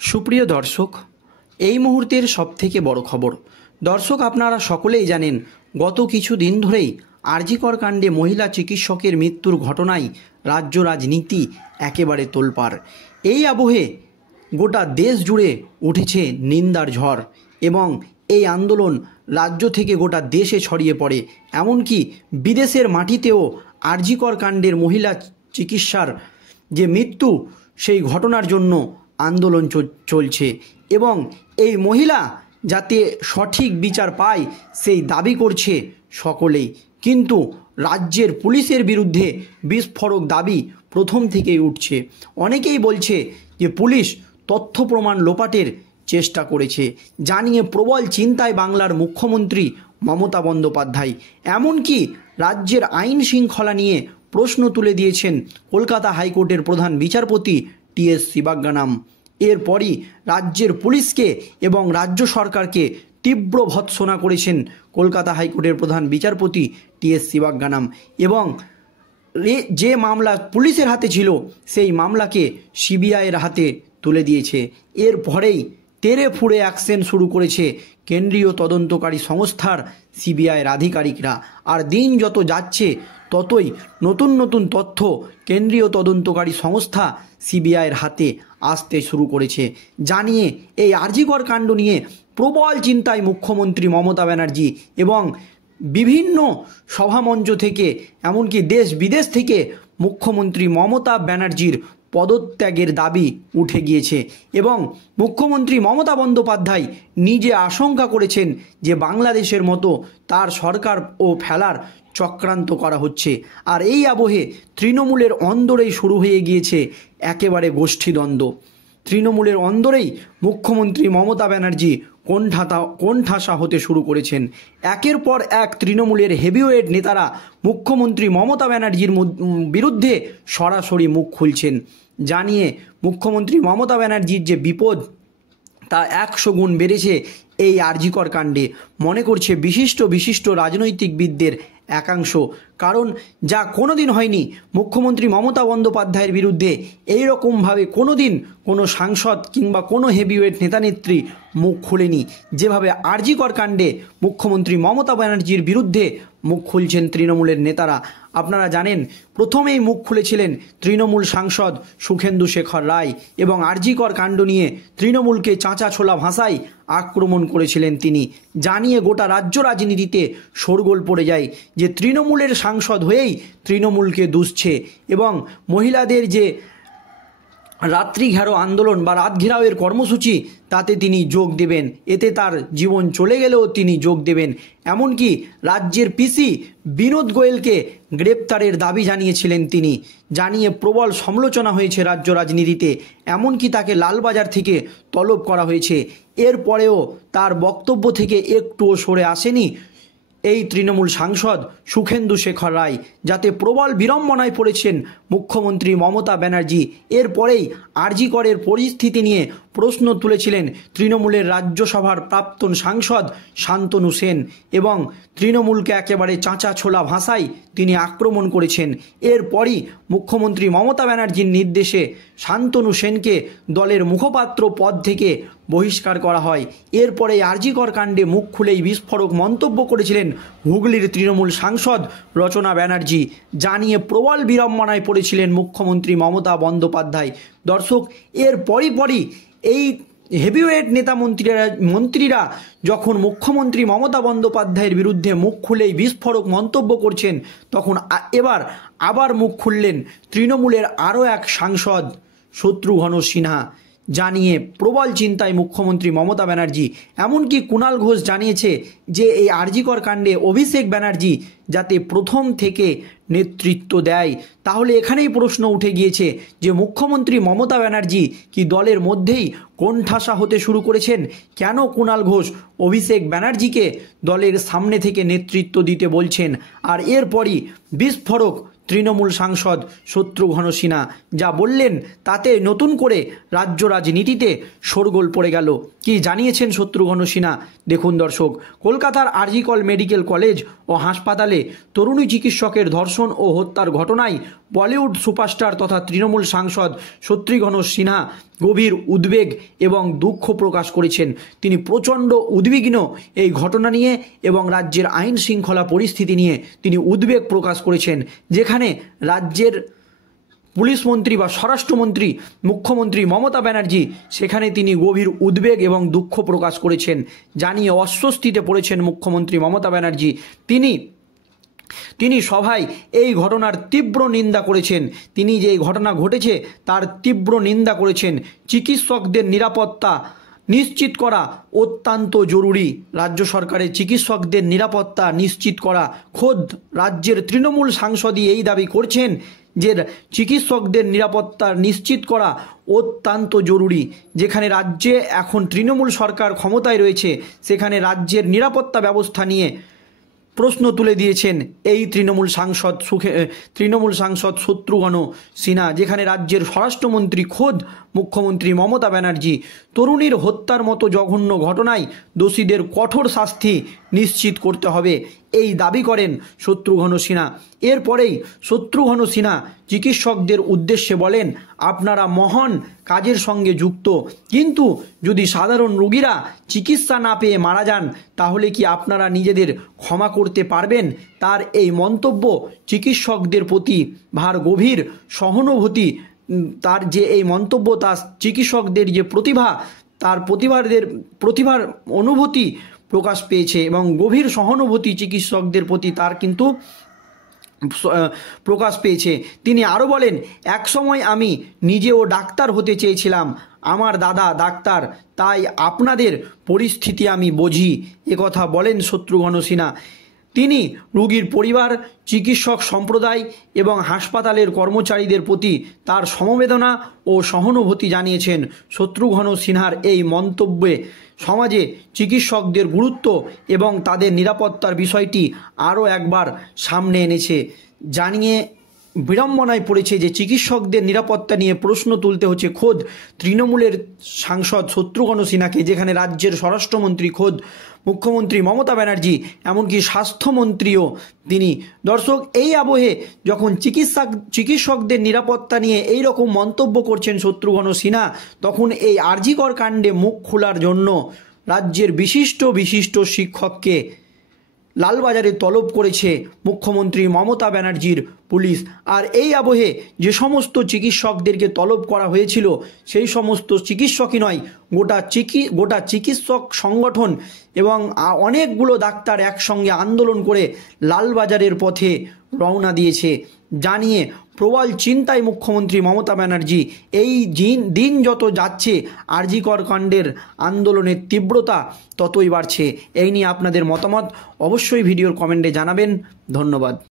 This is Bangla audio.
সুপ্রিয় দর্শক, এই মুহূর্তের সবথেকে বড় খবর। দর্শক, আপনারা সকলেই জানেন গত কিছুদিন ধরেই আরজিকর কাণ্ডে মহিলা চিকিৎসকের মৃত্যুর ঘটনায় রাজ্য রাজনীতি একেবারে তোলপাড়। এই আবহে গোটা দেশ জুড়ে উঠেছে নিন্দার ঝড় এবং এই আন্দোলন রাজ্য থেকে গোটা দেশে ছড়িয়ে পড়ে। এমনকি বিদেশের মাটিতেও আরজিকর কাণ্ডের মহিলা চিকিৎসার যে মৃত্যু, সেই ঘটনার জন্য আন্দোলন চলছে এবং এই মহিলা যাতে সঠিক বিচার পায় সেই দাবি করছে সকলেই। কিন্তু রাজ্যের পুলিশের বিরুদ্ধে বিস্ফোরক দাবি প্রথম থেকেই উঠছে। অনেকেই বলছে যে পুলিশ তথ্য প্রমাণ লোপাটের চেষ্টা করেছে, জানিয়ে প্রবল চিন্তায় বাংলার মুখ্যমন্ত্রী মমতা বন্দ্যোপাধ্যায়। এমনকি রাজ্যের আইন শৃঙ্খলা নিয়ে প্রশ্ন তুলে দিয়েছেন কলকাতা হাইকোর্টের প্রধান বিচারপতি টি.এস. শিবাজ্ঞানাম। এরপরই রাজ্যের পুলিশকে এবং রাজ্য সরকারকে তীব্র ভৎসনা করেছেন কলকাতা হাইকোর্টের প্রধান বিচারপতি টি.এস. শিবাজ্ঞানাম এবং যে মামলা পুলিশের হাতে ছিল সেই মামলাকে সিবিআইয়ের হাতে তুলে দিয়েছে। এরপরেই তেড়ে ফুঁড়ে অ্যাকশন শুরু করেছে কেন্দ্রীয় তদন্তকারী সংস্থার সিবিআইয়ের আধিকারিকরা। আর দিন যত যাচ্ছে ততই নতুন নতুন তথ্য কেন্দ্রীয় তদন্তকারী সংস্থা সিবিআইয়ের হাতে আসতে শুরু করেছে, জানিয়ে এই আরজিকর কাণ্ড নিয়ে প্রবল চিন্তায় মুখ্যমন্ত্রী মমতা ব্যানার্জি এবং বিভিন্ন সভামঞ্চ থেকে এমনকি দেশ বিদেশ থেকে মুখ্যমন্ত্রী মমতা ব্যানার্জির পদত্যাগের দাবি উঠে গিয়েছে এবং মুখ্যমন্ত্রী মমতা বন্দ্যোপাধ্যায় নিজে আশঙ্কা করেছেন যে বাংলাদেশের মতো তার সরকার ও ফেলার চক্রান্ত করা হচ্ছে। আর এই আবহে তৃণমূলের অন্দরেই শুরু হয়ে গিয়েছে একেবারে গোষ্ঠীদ্বন্দ্ব। তৃণমূলের অন্দরেই মুখ্যমন্ত্রী মমতা ব্যানার্জি কোণঠাসা হতে শুরু করেছেন। একের পর এক তৃণমূলের হেভিওয়েট নেতারা মুখ্যমন্ত্রী মমতা ব্যানার্জির বিরুদ্ধে সরাসরি মুখ খুলছেন, জানিয়ে মুখ্যমন্ত্রী মমতা ব্যানার্জির যে বিপদ তা 100 গুণ বেড়েছে এই আরজিকর কাণ্ডে, মনে করছে বিশিষ্ট রাজনৈতিকবিদদের একাংশ। কারণ যা কোনো দিন হয়নি, মুখ্যমন্ত্রী মমতা বন্দ্যোপাধ্যায়ের বিরুদ্ধে এই রকমভাবে কোনো দিন কোনো সাংসদ কিংবা কোনো হেভিওয়েট নেতানেত্রী মুখ খুলেনি, যেভাবে আরজিকর কাণ্ডে মুখ্যমন্ত্রী মমতা ব্যানার্জির বিরুদ্ধে মুখ খুলছেন তৃণমূলের নেতারা। আপনারা জানেন প্রথমেই মুখ খুলেছিলেন তৃণমূল সাংসদ সুখেন্দু শেখর রায় এবং আরজিকর কাণ্ড নিয়ে তৃণমূলকে চাঁচা ছোলা ভাষায় আক্রমণ করেছিলেন তিনি, জানিয়ে গোটা রাজ্য রাজনীতিতে শোরগোল পড়ে যায় যে তৃণমূলের সাংসদ হয়েই তৃণমূলকে দুষছে এবং মহিলাদের যে রাত্রি ঘেরাও আন্দোলন বা রাত ঘেরাওয়ের কর্মসূচি তাতে তিনি যোগ দেবেন, এতে তার জীবন চলে গেলেও তিনি যোগ দেবেন। এমনকি রাজ্যের পিসি বিনোদ গোয়েলকে গ্রেপ্তারের দাবি জানিয়েছিলেন তিনি, জানিয়ে প্রবল সমালোচনা হয়েছে রাজ্য রাজনীতিতে। এমনকি তাকে লালবাজার থেকে তলব করা হয়েছে। এরপরেও তার বক্তব্য থেকে একটুও সরে আসেনি এই তৃণমূল সাংসদ সুখেন্দু শেখর রায়, যাতে প্রবল বিড়ম্বনায় পড়েছেন মুখ্যমন্ত্রী মমতা ব্যানার্জি। এরপরেই আরজিকরের পরিস্থিতি নিয়ে প্রশ্ন তুলেছিলেন তৃণমূলের রাজ্যসভার প্রাক্তন সাংসদ শান্তনু সেন এবং তৃণমূলকে একেবারে চাঁচা ছোলা ভাষায় তিনি আক্রমণ করেছেন। এরপরই মুখ্যমন্ত্রী মমতা ব্যানার্জির নির্দেশে শান্তনু সেনকে দলের মুখপাত্র পদ থেকে বহিষ্কার করা হয়। এরপরে আরজিকর কাণ্ডে মুখ খুলেই বিস্ফোরক মন্তব্য করেছিলেন হুগলির তৃণমূল সাংসদ রচনা ব্যানার্জি, জানিয়ে প্রবল বিড়ম্বনায় পড়েছিলেন মুখ্যমন্ত্রী মমতা বন্দ্যোপাধ্যায়। দর্শক, পরই এই হেভিওয়েট নেতা মন্ত্রীরা যখন মুখ্যমন্ত্রী মমতা বন্দ্যোপাধ্যায়ের বিরুদ্ধে মুখ খুলেই বিস্ফোরক মন্তব্য করছেন, তখন এবার আবার মুখ খুললেন তৃণমূলের আরও এক সাংসদ শত্রুঘ্ন সিনহা, জানিয়ে প্রবল চিন্তায় মুখ্যমন্ত্রী মমতা ব্যানার্জি। এমনকি কুণাল ঘোষ জানিয়েছে যে এই আরজিকর কাণ্ডে অভিষেক ব্যানার্জি যাতে প্রথম থেকে নেতৃত্ব দেয়। তাহলে এখানেই প্রশ্ন উঠে গিয়েছে যে মুখ্যমন্ত্রী মমতা ব্যানার্জি কি দলের মধ্যেই কোণঠাসা হতে শুরু করেছেন? কেন কুণাল ঘোষ অভিষেক ব্যানার্জিকে দলের সামনে থেকে নেতৃত্ব দিতে বলছেন? আর এরপরই বিস্ফোরক তৃণমূল সাংসদ শত্রুঘ্ন সিনহা যা বললেন তাতে নতুন করে রাজ্য রাজনীতিতে শোরগোল পড়ে গেল। কি জানিয়েছেন শত্রুঘ্ন সিনহা দেখুন দর্শক। কলকাতার আরজিকর মেডিকেল কলেজ ও হাসপাতালে তরুণী চিকিৎসকের ধর্ষণ ও হত্যার ঘটনায় বলিউড সুপারস্টার তথা তৃণমূল সাংসদ শত্রুঘ্ন সিনহা গভীর উদ্বেগ এবং দুঃখ প্রকাশ করেছেন। তিনি প্রচণ্ড উদ্বিগ্ন এই ঘটনা নিয়ে এবং রাজ্যের আইন শৃঙ্খলা পরিস্থিতি নিয়ে তিনি উদ্বেগ প্রকাশ করেছেন, যেখানে রাজ্যের পুলিশ মন্ত্রী বা স্বরাষ্ট্রমন্ত্রী মুখ্যমন্ত্রী মমতা ব্যানার্জি সেখানে তিনি গভীর উদ্বেগ এবং দুঃখ প্রকাশ করেছেন, জানিয়ে অস্বস্তিতে পড়েছেন মুখ্যমন্ত্রী মমতা ব্যানার্জি। তিনি সভায় এই ঘটনার তীব্র নিন্দা করেছেন। তিনি যে ঘটনা ঘটেছে তার তীব্র নিন্দা করেছেন। চিকিৎসকদের নিরাপত্তা নিশ্চিত করা অত্যন্ত জরুরি। রাজ্য সরকারের চিকিৎসকদের নিরাপত্তা নিশ্চিত করা, খোদ রাজ্যের তৃণমূল সাংসদই এই দাবি করছেন যে চিকিৎসকদের নিরাপত্তা নিশ্চিত করা অত্যন্ত জরুরি। যেখানে রাজ্যে এখন তৃণমূল সরকার ক্ষমতায় রয়েছে, সেখানে রাজ্যের নিরাপত্তা ব্যবস্থা নিয়ে প্রশ্ন তুলে দিয়েছেন এই তৃণমূল সাংসদ শত্রুঘ্ন সিনহা, যেখানে রাজ্যের স্বরাষ্ট্রমন্ত্রী খোদ মুখ্যমন্ত্রী মমতা ব্যানার্জি তরুণীর হত্যার মতো জঘন্য ঘটনায় দোষীদের কঠোর শাস্তি নিশ্চিত করতে হবে এই দাবি করেন শত্রুঘ্ন সিনহা। এরপরেই শত্রুঘ্ন সিনহা চিকিৎসকদের উদ্দেশ্যে বলেন, আপনারা মহান কাজের সঙ্গে যুক্ত, কিন্তু যদি সাধারণ রোগীরা চিকিৎসা না পেয়ে মারা যান তাহলে কি আপনারা নিজেদের ক্ষমা করতে পারবেন? তার এই মন্তব্য চিকিৎসকদের প্রতি ভার গভীর সহানুভূতি, তার যে এই মন্তব্য তার চিকিৎসকদের যে তার প্রতিভার অনুভূতি প্রকাশ পেয়েছে এবং গভীর সহানুভূতি চিকিৎসকদের প্রতি তার কিন্তু প্রকাশ পেয়েছে। তিনি আরও বলেন, একসময় আমি নিজেও ডাক্তার হতে চেয়েছিলাম, আমার দাদা ডাক্তার, তাই আপনাদের পরিস্থিতি আমি বুঝি, একথা বলেন শত্রুঘ্ন সিনহা। তিনি রোগীর পরিবার, চিকিৎসক সম্প্রদায় এবং হাসপাতালের কর্মচারীদের প্রতি তার সমবেদনা ও সহানুভূতি জানিয়েছেন। শত্রুঘ্ন সিনহার এই মন্তব্যে সমাজে চিকিৎসকদের গুরুত্ব এবং তাদের নিরাপত্তার বিষয়টি আরও একবার সামনে এনেছে, জানিয়ে বিড়ম্বনায় পড়েছে যে চিকিৎসকদের নিরাপত্তা নিয়ে প্রশ্ন তুলতে হচ্ছে খোদ তৃণমূলের সাংসদ শত্রুঘ্ন সিনহাকে, যেখানে রাজ্যের স্বরাষ্ট্রমন্ত্রী খোদ মুখ্যমন্ত্রী মমতা ব্যানার্জি, এমনকি স্বাস্থ্যমন্ত্রীও তিনি। দর্শক, এই আবহে যখন চিকিৎসকদের নিরাপত্তা নিয়ে এই রকম মন্তব্য করছেন শত্রুঘ্ন সিনহা, তখন এই আরজি কর কাণ্ডে মুখ খোলার জন্য রাজ্যের বিশিষ্ট শিক্ষককে লালবাজারে তলব করেছে মুখ্যমন্ত্রী মমতা ব্যানার্জির পুলিশ। আর এই আবহে যে সমস্ত চিকিৎসকদেরকে তলব করা হয়েছিল সেই সমস্ত চিকিৎসকই নয়, গোটা চিকিৎসক সংগঠন এবং অনেকগুলো ডাক্তার একসঙ্গে আন্দোলন করে লালবাজারের পথে রওনা দিয়েছে, জানিয়ে প্রবল চিন্তায় মুখ্যমন্ত্রী মমতা ব্যানার্জি। এই দিন যত যাচ্ছে আরজি কর কাণ্ডের আন্দোলনের তীব্রতা ততই বাড়ছে। এই নিয়ে আপনাদের মতামত অবশ্যই ভিডিওর কমেন্টে জানাবেন। ধন্যবাদ।